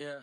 Yeah.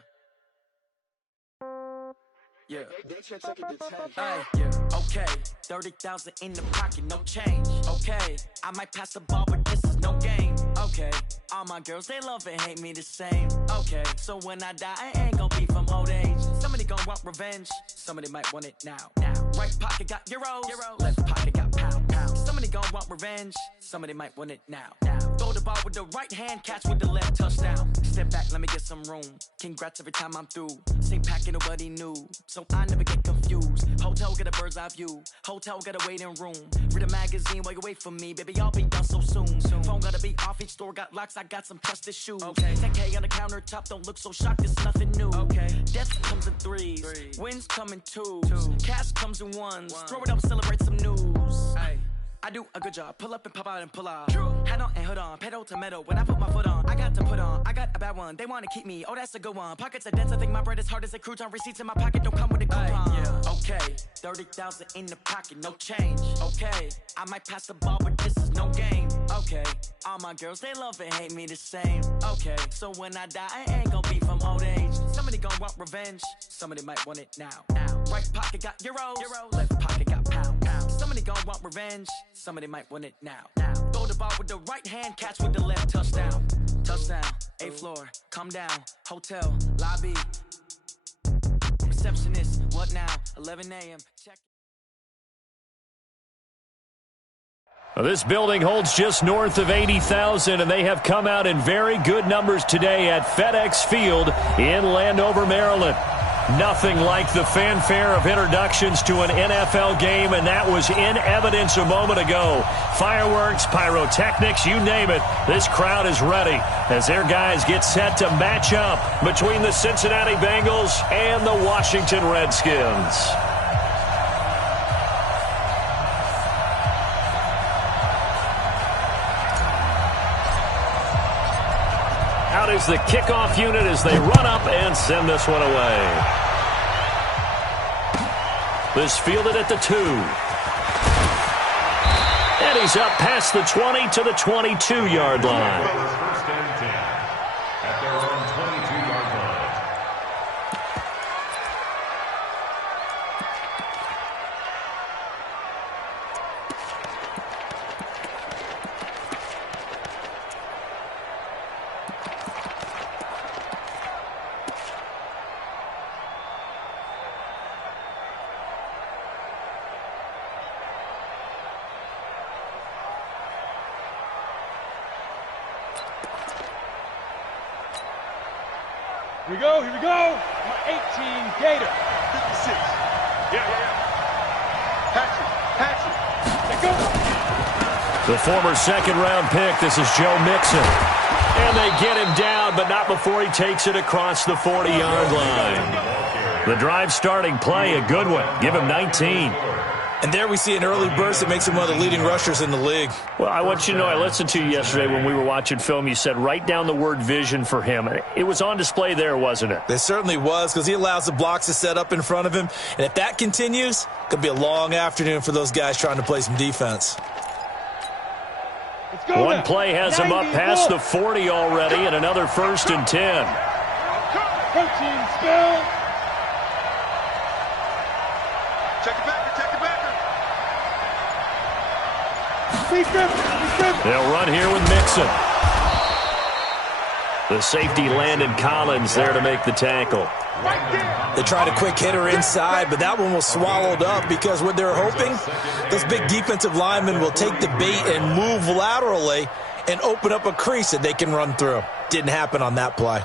Yeah. Hey, yeah. Okay. 30,000 in the pocket, no change. Okay. I might pass the ball, but this is no game. Okay. All my girls, they love and hate me the same. Okay. So when I die, I ain't gon' be from old age. Somebody gon' want revenge. Somebody might want it now. Right pocket got euros. Left pocket got pound. Somebody gon' want revenge. Somebody might want it now. Throw the ball with the right hand, catch with the left, touchdown. Step back, let me get some room. Congrats every time I'm through. Same packet, nobody knew. So I never get confused. Hotel get a bird's eye view. Hotel got a waiting room. Read a magazine while you wait for me. Baby, I'll be done so soon. Phone gotta be off, each store got locks. I got some trusted shoes. Okay. 10K on the countertop, don't look so shocked, it's nothing new. Okay. Death comes in threes. Wins come in twos. Cash comes in ones. Throw it up, celebrate some news. Ay. I do a good job. Pull up and pop out and pull out. True. Head on and hood on. Pedal to metal. When I put my foot on, I got to put on. I got a bad one. They want to keep me. Oh, that's a good one. Pockets are dense. I think my bread is hard as a crouton. Receipts in my pocket don't come with a coupon. Yeah. Okay. 30,000 in the pocket. No change. Okay. I might pass the ball, but this is no game. Okay. All my girls, they love and hate me the same. Okay. So when I die, I ain't gonna be from old age. Somebody gonna want revenge. Somebody might want it now. Right pocket got euros. Left pocket got pound. Somebody gon' want revenge. Somebody might want it now. Throw the ball with the right hand, catch with the left, touchdown. Touchdown, 8th floor, come down. Hotel, lobby. Receptionist, what now? 11 a.m. Check. This building holds just north of 80,000, and they have come out in very good numbers today at FedEx Field in Landover, Maryland. Nothing like the fanfare of introductions to an NFL game, and that was in evidence a moment ago. Fireworks, pyrotechnics, you name it. This crowd is ready as their guys get set to match up between the Cincinnati Bengals and the Washington Redskins. Out is the kickoff unit as they run up and send this one away. This fielded at the 2. And he's up past the 20 to the 22-yard line. First and 10 at their own 22-yard line. Here we go. Number 18, Gator. 56. Yeah. Patrick. The former second-round pick, this is Joe Mixon. And they get him down, but not before he takes it across the 40-yard line. The drive starting play, a good one. Give him 19. And there we see an early burst that makes him one of the leading rushers in the league. Well, I want you to know, I listened to you yesterday when we were watching film. You said write down the word vision for him. It was on display there, wasn't it? It certainly was, because he allows the blocks to set up in front of him. And if that continues, it could be a long afternoon for those guys trying to play some defense. One play has him up past the 40 already, and another 1st and 10. Protein spill. Check it back. They'll run here with Mixon. The safety Landon Collins there to make the tackle. They tried a quick hitter inside, but that one was swallowed up because what they're hoping, those big defensive linemen will take the bait and move laterally and open up a crease that they can run through. Didn't happen on that play.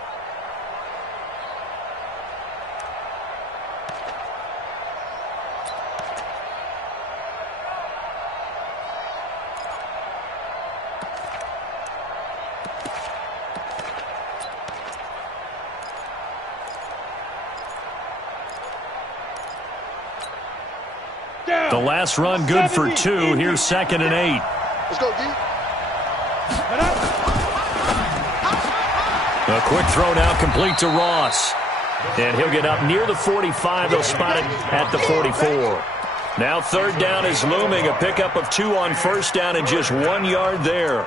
The last run good for 2. Here's 2nd and 8. Let's go, D. A quick throw now complete to Ross. And he'll get up near the 45. They'll spot it at the 44. Now 3rd down is looming. A pickup of 2 on 1st down and just 1 yard there.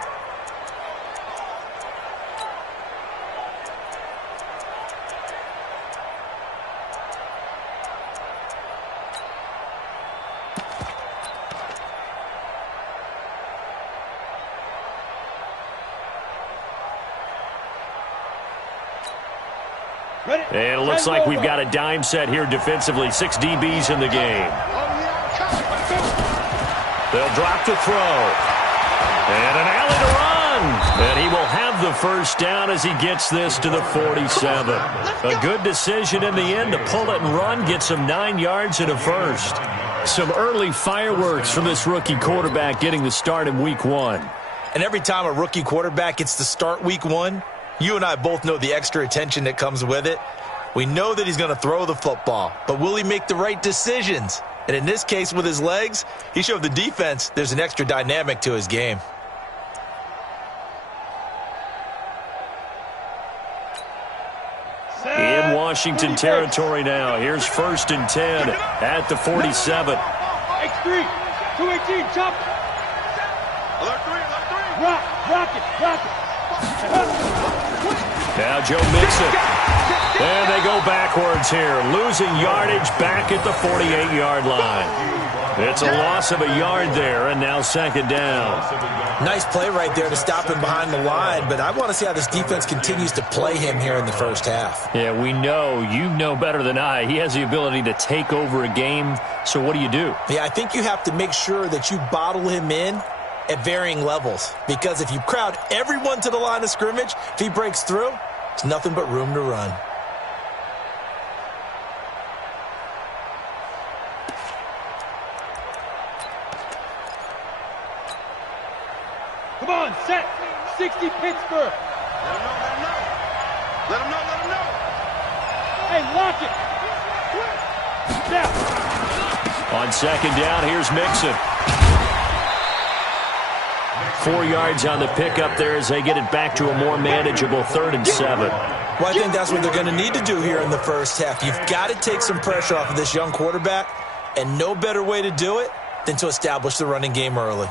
And it looks like we've got a dime set here defensively. 6 DBs in the game. They'll drop to throw. And an alley to run. And he will have the first down as he gets this to the 47. A good decision in the end to pull it and run, get some 9 yards and a first. Some early fireworks from this rookie quarterback getting the start in week 1. And every time a rookie quarterback gets to start week 1, you and I both know the extra attention that comes with it. We know that he's going to throw the football, but will he make the right decisions? And in this case, with his legs, he showed the defense there's an extra dynamic to his game. In Washington territory now. Here's 1st and 10 at the 47. X3, 218, chop. Alert 3, alert 3. Rock it. Now Joe Mixon. And they go backwards here, losing yardage back at the 48-yard line. It's a loss of a yard there, and now 2nd down. Nice play right there to stop him behind the line, but I want to see how this defense continues to play him here in the first half. Yeah, we know. You know better than I. He has the ability to take over a game, so what do you do? Yeah, I think you have to make sure that you bottle him in at varying levels, because if you crowd everyone to the line of scrimmage, if he breaks through, it's nothing but room to run. Come on, set. 60 Pittsburgh. Let him know. Hey, lock it. Now. On 2nd down, here's Mixon. 4 yards on the pickup there as they get it back to a more manageable 3rd and 7. Well, I think that's what they're going to need to do here in the first half. You've got to take some pressure off of this young quarterback, and no better way to do it than to establish the running game early.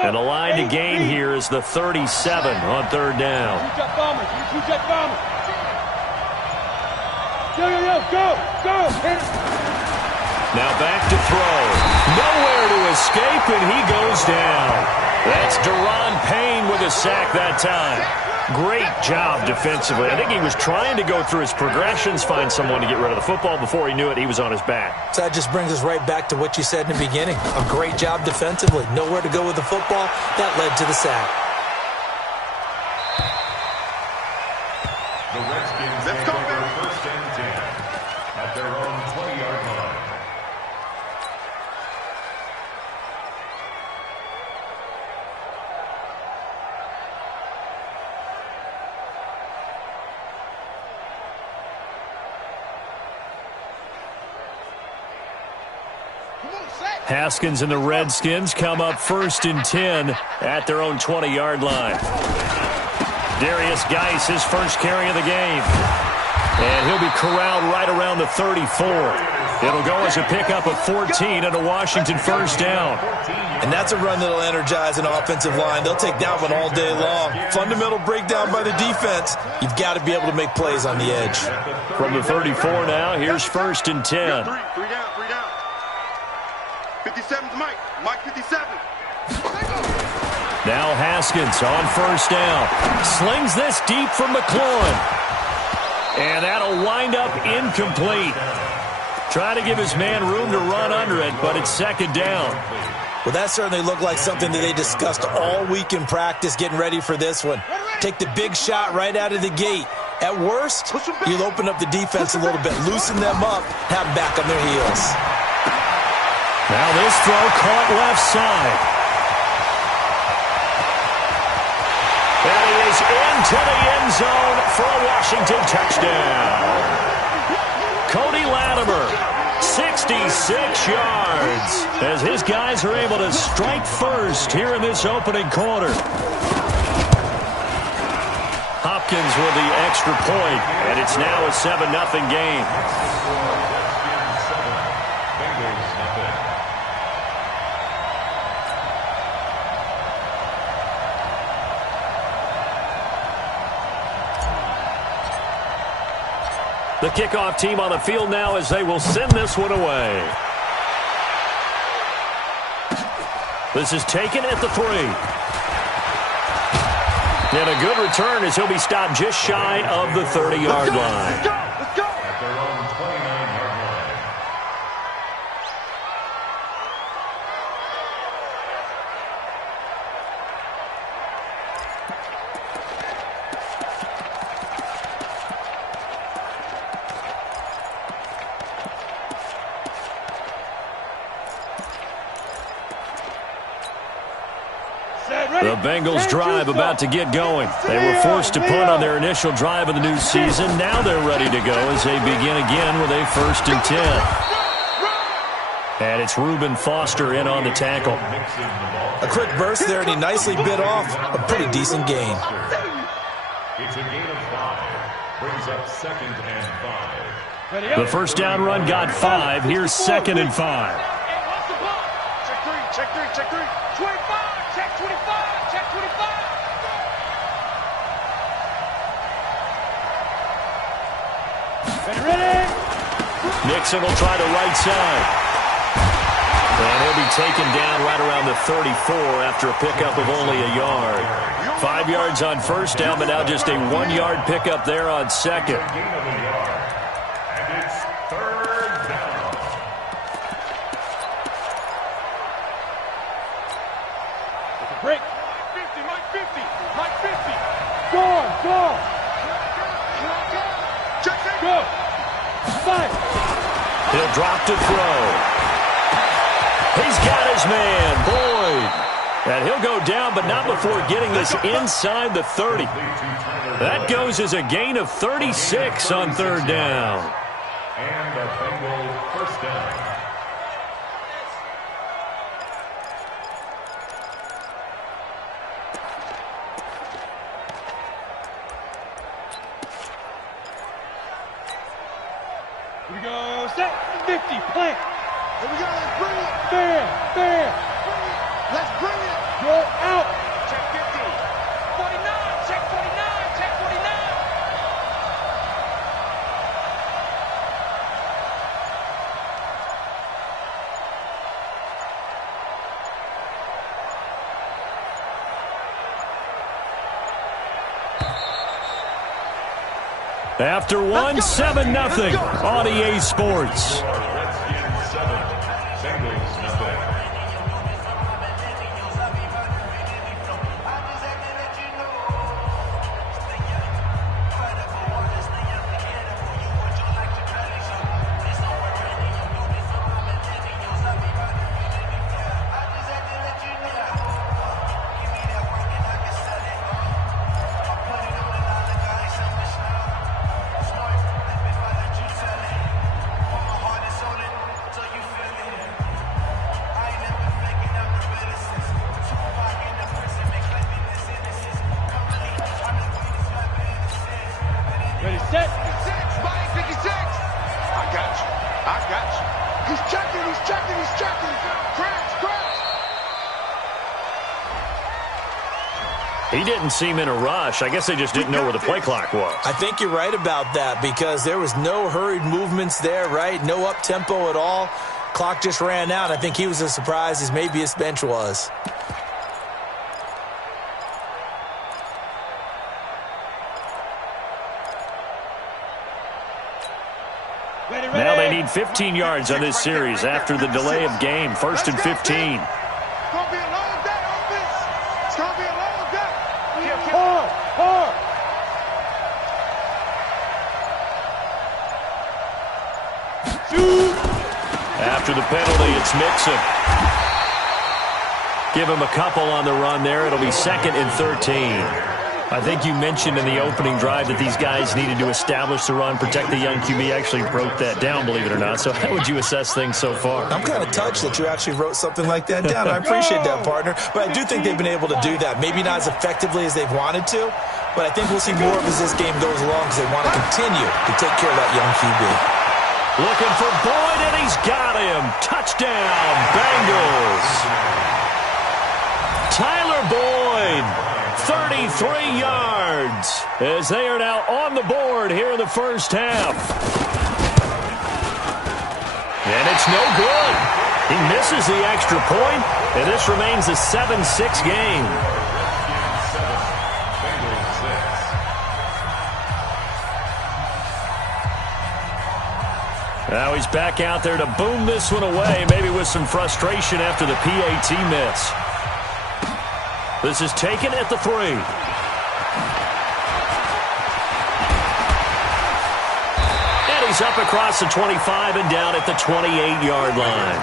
And the line to gain here is the 37 on 3rd down. Two-jet bomber. Go. Hit it. Now back to throw. Nowhere to escape, and he goes down. That's Daron Payne with a sack that time. Great job defensively. I think he was trying to go through his progressions, find someone to get rid of the football. Before he knew it, he was on his back. So that just brings us right back to what you said in the beginning. A great job defensively. Nowhere to go with the football. That led to the sack. The Redskins take over 1st and 10 at their own 20-yard line. Haskins and the Redskins come up 1st and 10 at their own 20-yard line. Darius Geis, his first carry of the game. And he'll be corralled right around the 34. It'll go as a pickup of 14 and a Washington 1st down. And that's a run that'll energize an offensive line. They'll take that one all day long. Fundamental breakdown by the defense. You've got to be able to make plays on the edge. From the 34 now, here's 1st and 10. Three down. 57's Mike. Mike 57. Now Haskins on 1st down. Slings this deep from McLaurin. And that'll wind up incomplete. Try to give his man room to run under it, but it's 2nd down. Well, that certainly looked like something that they discussed all week in practice, getting ready for this one. Take the big shot right out of the gate. At worst, you'll open up the defense a little bit, loosen them up, have them back on their heels. Now this throw caught left side. And he is into the end zone for a Washington touchdown. Cody Latimer, 66 yards, as his guys are able to strike first here in this opening quarter. Hopkins with the extra point, and it's now a 7-0 game. The kickoff team on the field now as they will send this one away. This is taken at the 3. And a good return as he'll be stopped just shy of the 30-yard line. At their own 29-yard line. The Bengals drive about to get going. They were forced to punt on their initial drive of the new season. Now they're ready to go as they begin again with a 1st and 10. And it's Reuben Foster in on the tackle. A quick burst there, and he nicely bit off a pretty decent gain. It's a gain of 5. Brings up 2nd and 5. The first down run got 5. Here's 2nd and 5. Check 3, check 3. 25, check 25, check 25. Ready? Nixon will try the right side. And he'll be taken down right around the 34 after a pickup of only a yard. 5 yards on first down, but now just a 1-yard pickup there on second. Gain of a yard. And it's 3rd down. Break. 50, Mike 50, Mike 50. Go. Check it. Go. 5. He'll drop to throw. He's got his man, Boyd. And he'll go down, but not before getting this inside the 30. That goes as a gain of 36 on 3rd down. And a Bengal 1st down. Here we go. Set. 50. Plant. Here we go. Let's bring it. Fair. Let's bring it. Go out. Check 50. 49. Check 49. Check 49. After 1, 7-0 on EA Sports. Redskins 7. Bengals nothing. Ready, set. 56, Mike 56. I got you. He's checking. Crash. He didn't seem in a rush. I guess they just didn't know where the play clock was. I think you're right about that because there was no hurried movements there, right? No up-tempo at all. Clock just ran out. I think he was as surprised as maybe his bench was. Now they need 15 yards on this series after the delay of game. 1st and 15. It's gonna be a long day on this. It's gonna be a long day. Hard. Shoot. After the penalty, it's Mixon. Give him a couple on the run there. It'll be 2nd and 13. I think you mentioned in the opening drive that these guys needed to establish the run, protect the young QB. Actually broke that down, believe it or not. So how would you assess things so far? I'm kind of touched that you actually wrote something like that down. I appreciate that, partner. But I do think they've been able to do that. Maybe not as effectively as they've wanted to, but I think we'll see more of as this game goes along because they want to continue to take care of that young QB. Looking for Boyd, and he's got him. Touchdown, Bengals. Tyler Boyd, 33 yards. as they are now on the board here in the first half. And it's no good. He misses the extra point, and this remains a 7-6 game. Now he's back out there to boom this one away, maybe with some frustration after the PAT miss. This is taken at the 3. And he's up across the 25 and down at the 28-yard line.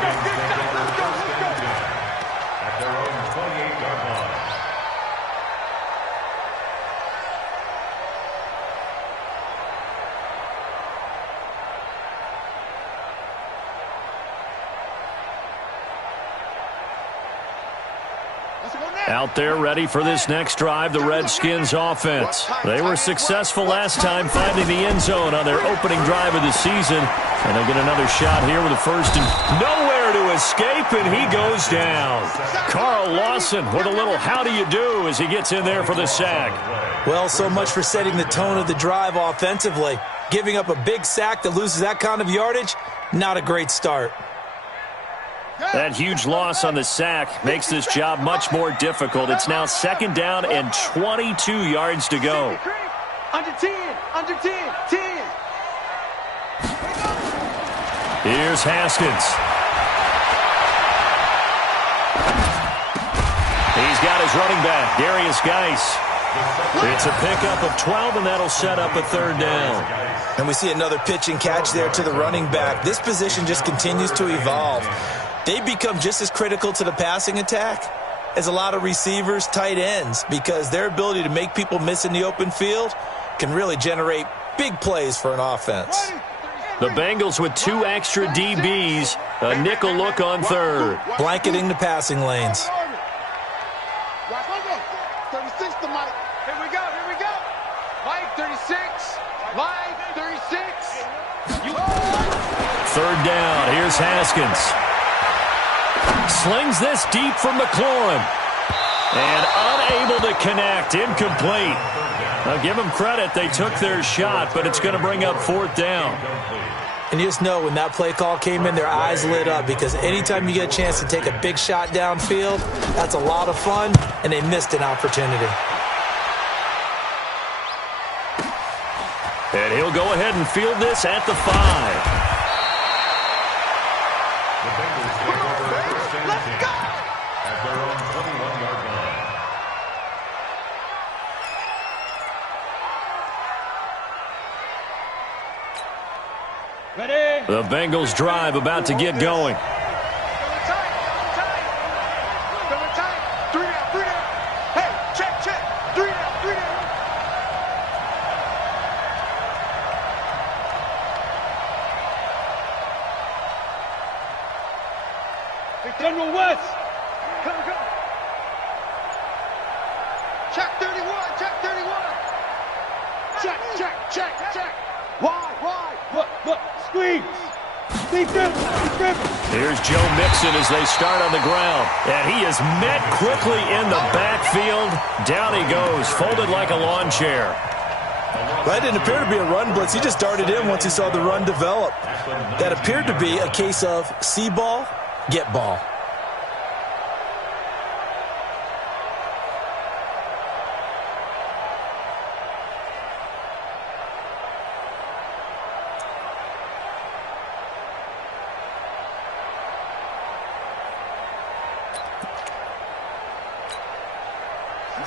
At their own 28-yard line. Out there ready for this next drive, the Redskins offense. They were successful last time finding the end zone on their opening drive of the season. And they'll get another shot here with a first and nowhere to escape, and he goes down. Carl Lawson with a little how do you do as he gets in there for the sack. Well, so much for setting the tone of the drive offensively. Giving up a big sack that loses that kind of yardage, not a great start. That huge loss on the sack makes this job much more difficult. It's now second down and 22 yards to go. Under 10, under 10, 10. Here's Haskins. He's got his running back, Darius Geis. It's a pickup of 12, and that'll set up a third down. And we see another pitch and catch there to the running back. This position just continues to evolve. They become just as critical to the passing attack as a lot of receivers, tight ends, because their ability to make people miss in the open field can really generate big plays for an offense. The Bengals with 2 extra DBs, a nickel look on third. Blanketing the passing lanes. 36 to Mike. Here we go, here we go. Mike, 36. Mike, 36. Third down, here's Haskins. Slings this deep from McLaurin. And unable to connect, incomplete. Now give them credit, they took their shot, but it's going to bring up fourth down. And you just know when that play call came in, their eyes lit up, because anytime you get a chance to take a big shot downfield, that's a lot of fun, and they missed an opportunity. And he'll go ahead and field this at the 5. The Bengals take over first and 10 at their own 21-yard line. Ready? The Bengals drive about to get going. Double tight, double tight. Double tight. 3 down, 3 down. Hey, check, check. 3 down, 3 down. General West. Come, come. Check 31, check 31. Check, check, check, check. Wide. Look, squeeze. Here's Joe Mixon as they start on the ground. And he is met quickly in the backfield. Down he goes, folded like a lawn chair. That didn't appear to be a run blitz. He just darted in once he saw the run develop. That appeared to be a case of see ball, get ball.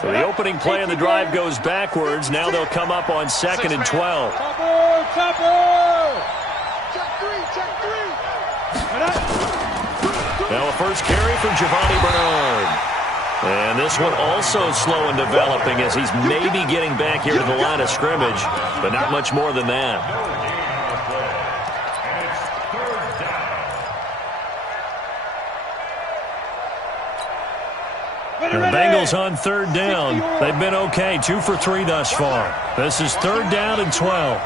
So the opening play of the drive goes backwards. Now they'll come up on 2nd and 12. Chopper! Check 3. Now a first carry from Giovanni Bernard. And this one also slow in developing as he's maybe getting back here to the line of scrimmage, but not much more than that. The Bengals on third down. They've been okay, 2 for 3 thus far. This is 3rd down and 12.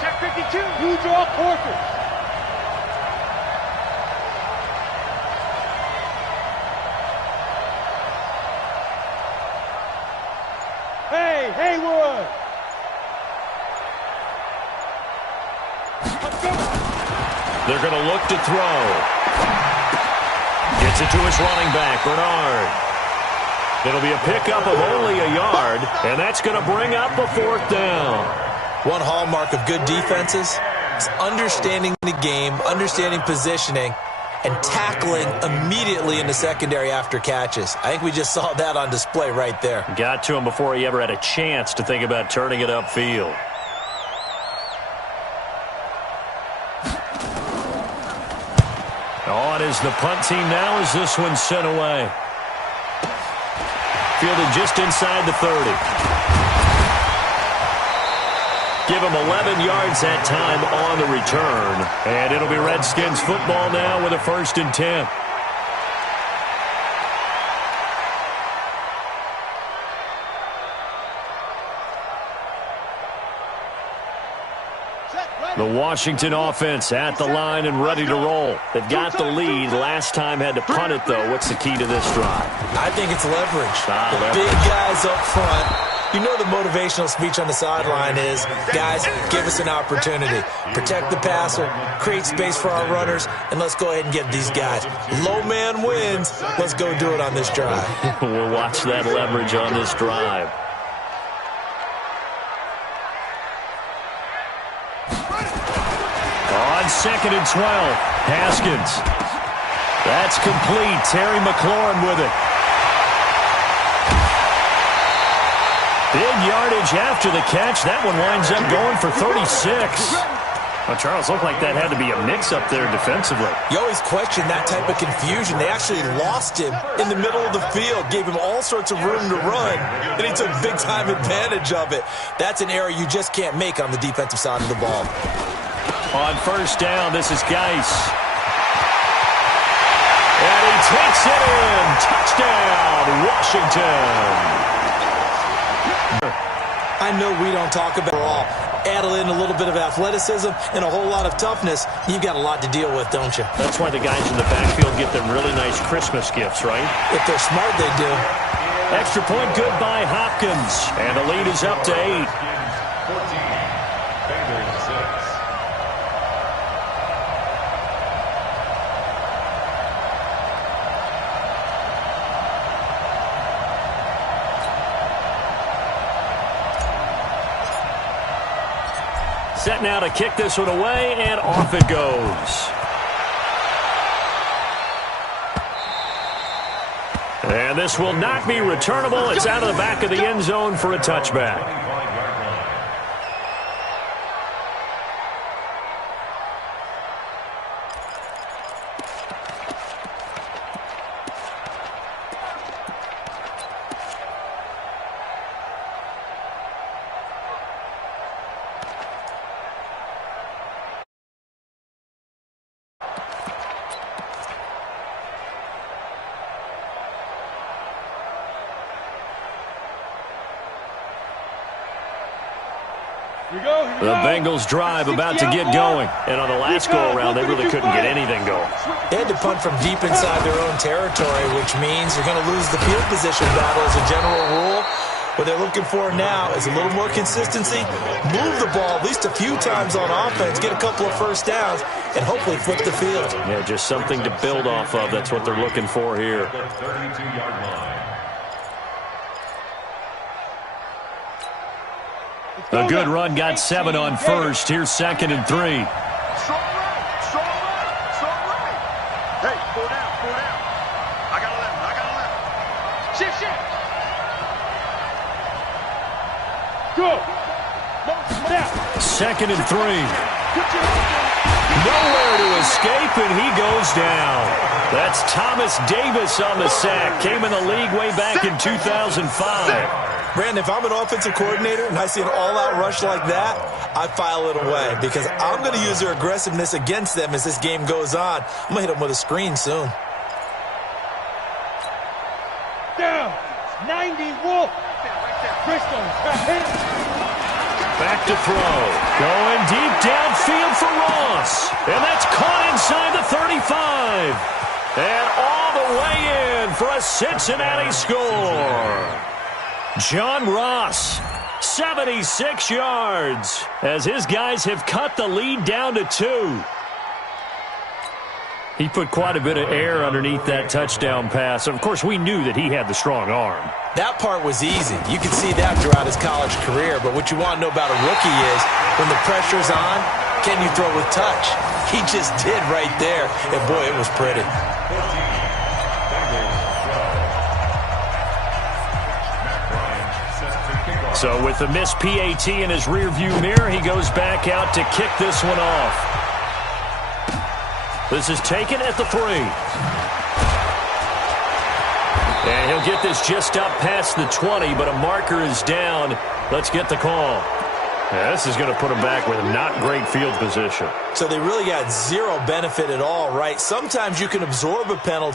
Check 52. You draw quarters. Hey, Haywood. They're going to look to throw. Gets it to his running back, Bernard. It'll be a pickup of only a yard, and that's going to bring up a 4th down. One hallmark of good defenses is understanding the game, understanding positioning, and tackling immediately in the secondary after catches. I think we just saw that on display right there. Got to him before he ever had a chance to think about turning it upfield. On is the punt team now as this one's sent away. Fielded just inside the 30. Give him 11 yards that time on the return. And it'll be Redskins football now with a 1st and 10. The Washington offense at the line and ready to roll. They've got the lead. Last time had to punt it, though. What's the key to this drive? I think it's leverage. The big guys up front. You know the motivational speech on the sideline is, guys, give us an opportunity. Protect the passer, create space for our runners, and let's go ahead and get these guys. Low man wins. Let's go do it on this drive. We'll watch that leverage on this drive. On 2nd and 12, Haskins. That's complete. Terry McLaurin with it. Big yardage after the catch. That one winds up going for 36. Well, Charles, looked like that had to be a mix-up there defensively. You always question that type of confusion. They actually lost him in the middle of the field, gave him all sorts of room to run, and he took big-time advantage of it. That's an error you just can't make on the defensive side of the ball. On 1st down, this is Geis. And he takes it in. Touchdown, Washington. I know we don't talk about it all. Add in a little bit of athleticism and a whole lot of toughness, you've got a lot to deal with, don't you? That's why the guys in the backfield get them really nice Christmas gifts, right? If they're smart, they do. Extra point good by Hopkins. And the lead is up to 8. 14, Bengals 6. Set now to kick this one away, and off it goes. And this will not be returnable. It's out of the back of the end zone for a touchback. The Bengals drive about to get going. And on the last go-around, they really couldn't get anything going. They had to punt from deep inside their own territory, which means you're going to lose the field position battle as a general rule. What they're looking for now is a little more consistency, move the ball at least a few times on offense, get a couple of 1st downs, and hopefully flip the field. Yeah, just something to build off of. That's what they're looking for here. The 32-yard line. A good run, got 7 on 1st. Here's 2nd and 3. Strong right, strong right, strong right. Hey, 4 down, 4 down. I got 11, I got 11. Shift, shift. Go. Down. 2nd and 3. Nowhere to escape, and he goes down. That's Thomas Davis on the sack. Came in the league way back in 2005. Brandon, if I'm an offensive coordinator and I see an all-out rush like that, I file it away because I'm going to use their aggressiveness against them as this game goes on. I'm going to hit them with a screen soon. Down. 90 Wolf. Bristol. Back to throw. Going deep downfield for Ross. And that's caught inside the 35. And all the way in for a Cincinnati score. John Ross, 76 yards, as his guys have cut the lead down to 2. He put quite a bit of air underneath that touchdown pass. Of course, we knew that he had the strong arm. That part was easy. You can see that throughout his college career. But what you want to know about a rookie is when the pressure's on, can you throw with touch? He just did right there. And, boy, it was pretty. So with the missed PAT in his rearview mirror, he goes back out to kick this one off. This is taken at the 3. And he'll get this just up past the 20, but a marker is down. Let's get the call. Yeah, this is going to put him back with not great field position. So they really got zero benefit at all, right? Sometimes you can absorb a penalty.